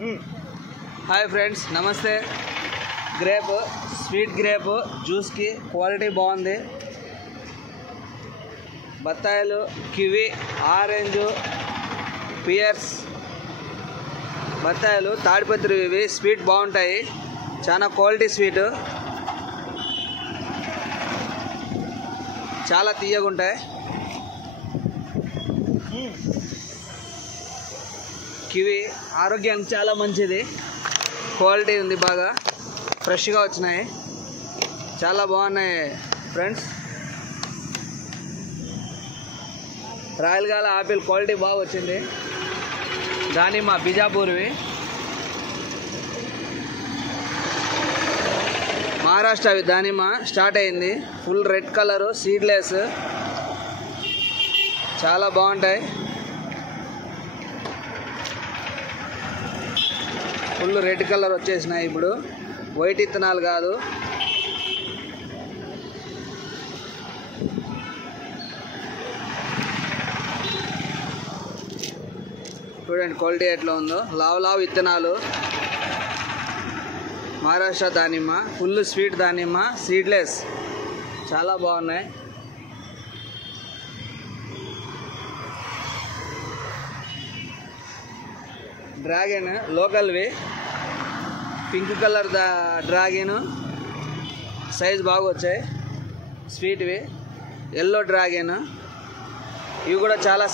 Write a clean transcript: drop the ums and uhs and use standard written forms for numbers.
Hi friends, నమస్తే. Grape, sweet grape జ్యూస్కి quality బాగుంది. బత్తాయిలు, kiwi, orange, Pierce, బత్తాయిలు Tadipatri, ఇవి స్వీట్ బాగుంటాయి. చాలా క్వాలిటీ స్వీట్, చాలా తీయగా ఉంటాయి. కివి ఆరోగ్యానికి చాలా మంచిది, క్వాలిటీ ఉంది, బాగా ఫ్రెష్గా వచ్చినాయి, చాలా బాగున్నాయి ఫ్రెండ్స్. రాయలగాల ఆపిల్ క్వాలిటీ బాగా వచ్చింది. దానిమ్మ బిజాపూర్వి, మహారాష్ట్రవి దానిమ్మ స్టార్ట్ అయింది. ఫుల్ రెడ్ కలరు, సీడ్లెస్, చాలా బాగుంటాయి. ఫుల్ రెడ్ కలర్ వచ్చేసినాయి. ఇప్పుడు వైట్ ఇత్తనాలు కాదు. చూడండి క్వాలిటీ ఎట్లా ఉందో. లావు విత్తనాలు, మహారాష్ట్ర దానిమ్మ, ఫుల్ స్వీట్ దానిమ్మ, సీడ్లెస్, చాలా బాగున్నాయి. డ్రాగన్ లోకల్వి, పింక్ కలర్ డ్రాగన్, సైజ్ బాగా వచ్చాయి. స్వీట్వి, ఎల్లో డ్రాగన్, ఇవి కూడా చాలా